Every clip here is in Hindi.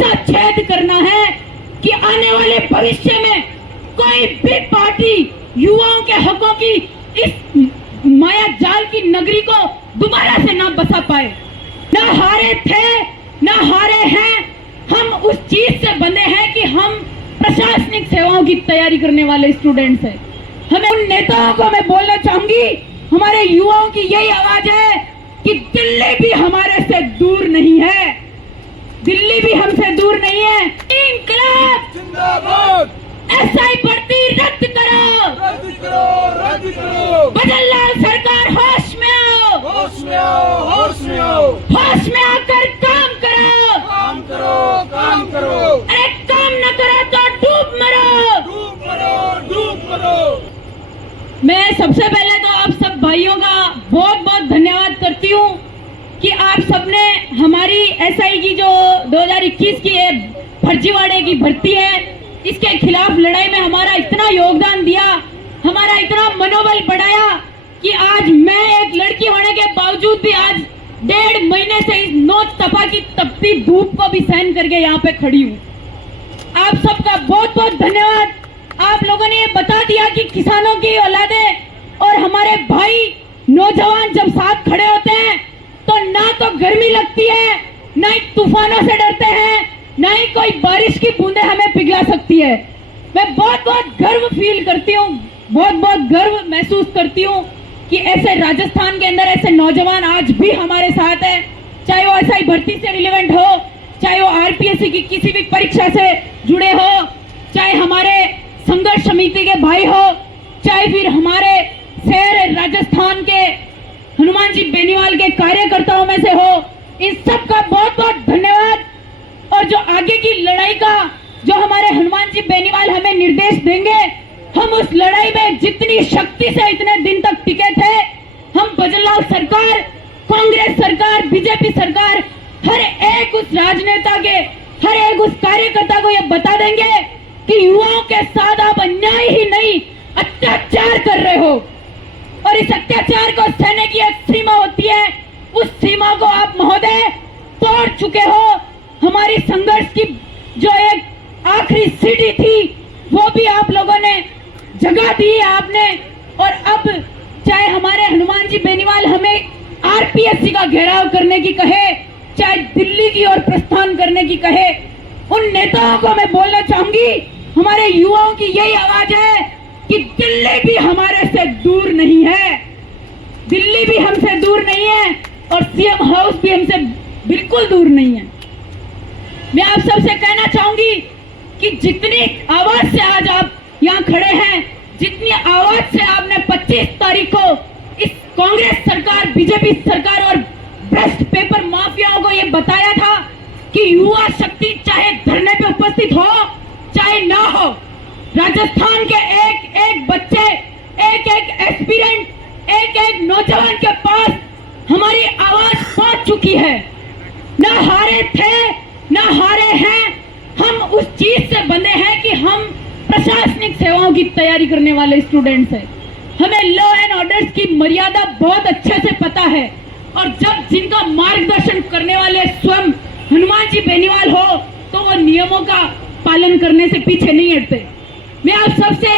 ऐसा छेद करना है कि आने वाले भविष्य में कोई भी पार्टी युवाओं के हकों की इस माया जाल की नगरी को दोबारा से ना बसा पाए। ना हारे थे ना हारे हैं, हम उस चीज से बंधे हैं कि हम प्रशासनिक सेवाओं की तैयारी करने वाले स्टूडेंट्स हैं। हमें उन नेताओं को मैं बोलना चाहूंगी, हमारे युवाओं की यही आवाज है कि दिल्ली भी हमारे से दूर नहीं है, दिल्ली भी हमसे दूर नहीं है। इंकलाब जिंदाबाद, एसआई भर्ती रद्द करो, रद्द करो, रद्द करो। बदललाल सरकार होश में आओ, होश में आओ, होश में आओ। होश में आकर काम करो, काम करो, काम करो। अरे काम न करो तो डूब मरो, डूब मरो, डूब मरो। मैं सबसे पहले तो आप सब भाइयों का बहुत बहुत धन्यवाद करती हूँ कि आप सबने हमारी एसआई की जो 2021 की है फर्जीवाड़े की भर्ती है, इसके खिलाफ लड़ाई में हमारा इतना योगदान दिया, हमारा इतना मनोबल बढ़ाया कि आज मैं एक लड़की होने के बावजूद भी आज 1.5 महीने से इस 9 तपा की तपती धूप को भी सहन करके यहाँ पे खड़ी हूँ। आप सबका बहुत बहुत धन्यवाद। आप लोगों ने ये बता दिया कि किसानों की औलादें और हमारे भाई नौजवान जब साथ खड़े होते हैं तो ना तो गर्मी लगती है, ना ही तूफानों से डरते हैं, ना ही कोई बारिश की बूंदें हमें पिघला सकती है। मैं बहुत बहुत गर्व फील करती हूँ, बहुत बहुत गर्व महसूस करती हूँ कि ऐसे राजस्थान के अंदर ऐसे नौजवान आज भी हमारे साथ है, चाहे वो एसआई भर्ती से रिलेवेंट हो, चाहे वो आरपीएससी की किसी भी परीक्षा से जुड़े हो, चाहे हमारे संघर्ष समिति के भाई हो, चाहे फिर हमारे शहर राजस्थान के हनुमान जी बेनीवाल के कार्यकर्ताओं में से हो। इन सब का बहुत बहुत धन्यवाद। और जो आगे की लड़ाई का जो हमारे हनुमान जी बेनीवाल हमें निर्देश देंगे, हम उस लड़ाई में जितनी शक्ति से इतने दिन तक टिके थे, हम बजरंग सरकार, कांग्रेस सरकार, बीजेपी सरकार, हर एक उस राजनेता के, हर एक उस कार्यकर्ता को ये बता देंगे कि युवाओं के साथ आप अन्याय ही नहीं अत्याचार कर रहे हो, और इस अत्याचार को सहने की एक सीमा होती है, उस सीमा को आप महोदय तोड़ चुके हो। हमारी संघर्ष की जो एक आखिरी सीढ़ी थी वो भी आप लोगों ने जगह दी है आपने, और अब चाहे हमारे हनुमान जी बेनीवाल हमें आरपीएससी का घेराव करने की कहे, चाहे दिल्ली की ओर प्रस्थान करने की कहे, उन नेताओं को मैं बोलना चाहूंगी, हमारे युवाओं की यही आवाज है कि दिल्ली भी हमारे से दूर नहीं है, दिल्ली भी हमसे दूर नहीं है, और सीएम हाउस भी हमसे बिल्कुल दूर नहीं है। मैं आप सबसे कहना चाहूंगी कि जितनी आवाज से आज आप यहाँ खड़े हैं, जितनी आवाज से आपने 25 तारीख को इस कांग्रेस सरकार, बीजेपी सरकार और भ्रष्ट पेपर माफियाओं को ये बताया था कि युवा शक्ति चाहे धरने पे उपस्थित हो चाहे ना हो, राजस्थान के एक एक बच्चे, एक एक एस्पिरेंट, एक एक नौजवान के पास हमारी आवाज पहुंच चुकी है। ना हारे थे ना हारे हैं, हम उस चीज से बंधे हैं कि हम प्रशासनिक सेवाओं की तैयारी करने वाले स्टूडेंट्स हैं। हमें लॉ एंड ऑर्डर्स की मर्यादा बहुत अच्छे से पता है, और जब जिनका मार्गदर्शन करने वाले स्वयं हनुमान जी बेनीवाल हो तो वो नियमों का पालन करने से पीछे नहीं हटते। मैं आप सबसे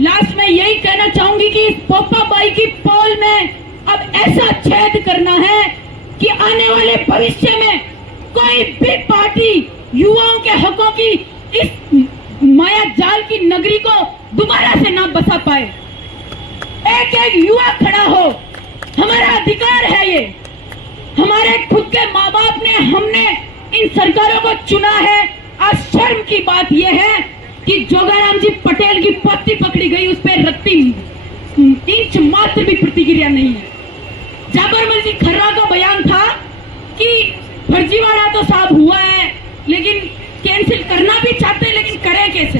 लास्ट में यही कहना चाहूंगी कि इस पोपा बाई की पोल में अब ऐसा छेद करना है कि आने वाले भविष्य में कोई भी पार्टी युवाओं के हकों की इस माया जाल की नगरी को दोबारा से ना बसा पाए। एक एक युवा खड़ा हो, हमारा अधिकार है ये, हमारे खुद के माँ बाप ने, हमने इन सरकारों को चुना है। आज शर्म की बात यह है कि जोगाराम जी पटेल की पत्ती पकड़ी गई, उस पर रत्ती इंच मात्र भी प्रतिक्रिया नहीं है। जाबरमल जी खर्रा का बयान था कि फर्जीवाड़ा तो साफ हुआ है, लेकिन कैंसिल करना भी चाहते हैं, लेकिन करें कैसे?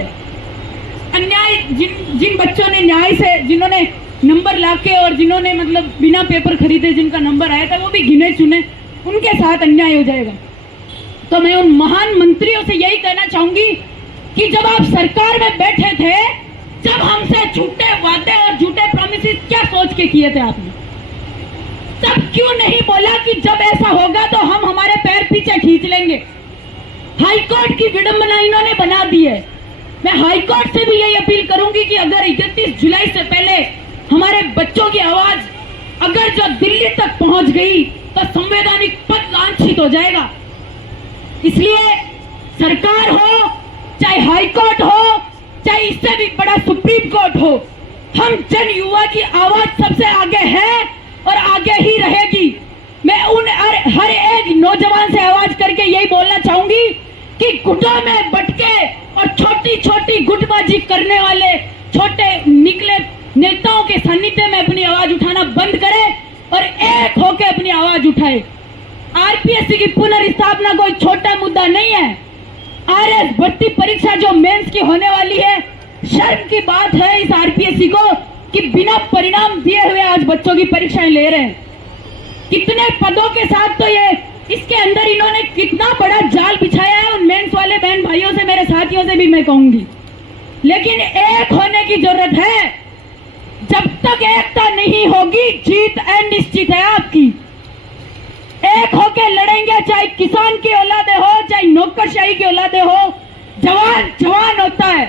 अन्याय, जिन बच्चों ने न्याय से, जिन्होंने नंबर लाके और जिन्होंने मतलब बिना पेपर खरीदे जिनका नंबर आया था, वो भी गिने चुने, उनके साथ अन्याय हो जाएगा। तो मैं उन महान मंत्रियों से यही कहना चाहूंगी कि जब आप सरकार में बैठे थे, जब हमसे झूठे वादे और झूठे प्रॉमिसेस क्या सोच के किए थे आपने? तब क्यों नहीं बोला कि जब ऐसा होगा तो हम हमारे पैर पीछे खींच लेंगे? हाईकोर्ट की विडंबना इन्होंने बना दी है। मैं हाईकोर्ट से भी यही अपील करूंगी कि अगर 31 जुलाई से पहले हमारे बच्चों की आवाज अगर जो दिल्ली तक पहुंच गई तो संवैधानिक पद लांछित हो जाएगा। इसलिए सरकार हो, चाहे हाईकोर्ट हो, चाहे इससे भी बड़ा सुप्रीम कोर्ट हो, हम जन युवा की आवाज सबसे आगे है और आगे ही रहेगी। मैं उन हर एक नौजवान से आवाज करके यही बोलना चाहूंगी कि गुटों में बटके और छोटी छोटी गुटबाजी करने वाले छोटे निकले नेताओं के सानिध्य में अपनी आवाज उठाना बंद करें और एक होकर अपनी आवाज उठाए। आरपीएससी की पुनर्स्थापना कोई छोटा मुद्दा नहीं है। आरएस भर्ती परीक्षा जो मेंस की होने वाली है, शर्म की बात है इस आरपीएससी को कि बिना परिणाम दिए हुए आज बच्चों की परीक्षाएं ले रहे हैं। कितने पदों के साथ तो ये इसके अंदर इन्होंने कितना बड़ा जाल बिछाया है। उन मेंस वाले बहन भाइयों से, मेरे साथियों से भी मैं कहूंगी, लेकिन एक होने की जरूरत है। जब तक एकता नहीं होगी, जीत अनिश्चित है आपकी। एक होके लड़ेंगे, चाहे किसान की औलादे हो, चाहे नौकरशाही की औलादे हो, जवान जवान होता है।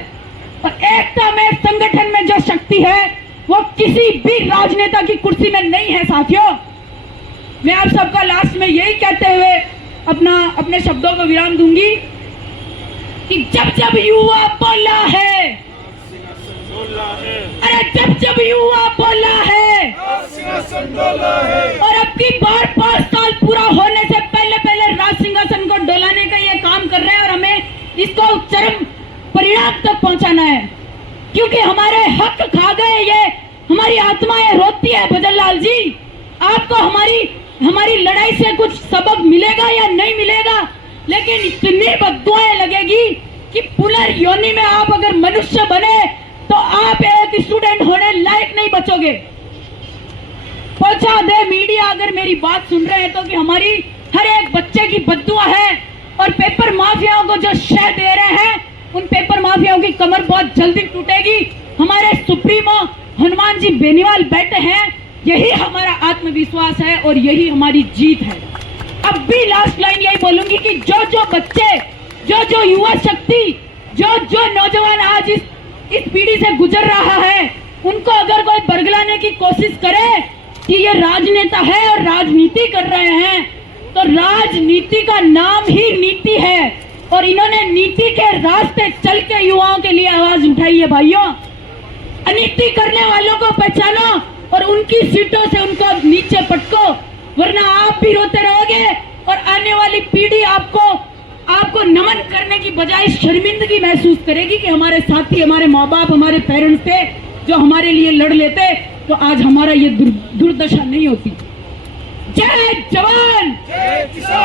और एकता में, संगठन में जो शक्ति है वो किसी भी राजनेता की कुर्सी में नहीं है। साथियों, मैं आप सबका लास्ट में यही कहते हुए अपने शब्दों को विराम दूंगी कि जब जब युवा बोला है, अरे जब जब युवा बोला है, और अब की बार 5 साल पूरा होने से पहले पहले राज सिंहासन को डोलाने का ये काम कर रहे हैं और हमें इसको चरम परिणाम तक पहुंचाना है। क्योंकि हमारे हक खा गए, ये हमारी आत्माएं रोती है। भजन लाल जी, आपको हमारी लड़ाई से कुछ सबक मिलेगा या नहीं मिलेगा, लेकिन इतनी बद्दुआएं लगेगी कि पुनर्योनि में आप अगर मनुष्य बने तो आप एक स्टूडेंट होने लायक नहीं बचोगे। पहुंचा दे मीडिया अगर मेरी बात सुन रहे हैं तो कि हमारी हर एक बच्चे की बद्दुआ है और पेपर माफियाओं को जो शह दे रहे हैं, उन पेपर माफियाओं की कमर बहुत जल्दी टूटेगी। हमारे सुप्रीमो हनुमान जी बेनीवाल बैठे हैं, यही हमारा आत्मविश्वास है और यही हमारी जीत है। अब भी लास्ट लाइन यही बोलूंगी कि जो बच्चे, जो युवा शक्ति, जो नौजवान आज इस पीढ़ी से गुजर रहा है, उनको अगर कोई बरगलाने की कोशिश करे कि ये राजनेता है और राजनीति कर रहे हैं, तो राजनीति का नाम ही नीति है और इन्होंने नीति के रास्ते चल के युवाओं के लिए आवाज उठाई है। भाइयों, अनीति करने वालों को पहचानो और उनकी सीटों से उनको नीचे पटको, वरना आप भी रोते रहोगे और आने वाली पीढ़ी आपको नमन करने की बजाय शर्मिंदगी महसूस करेगी कि हमारे साथी, हमारे माँ बाप, हमारे पेरेंट्स थे जो हमारे लिए लड़ लेते, तो आज हमारा ये दुर्दशा नहीं होती। जय जवान, जय किसान।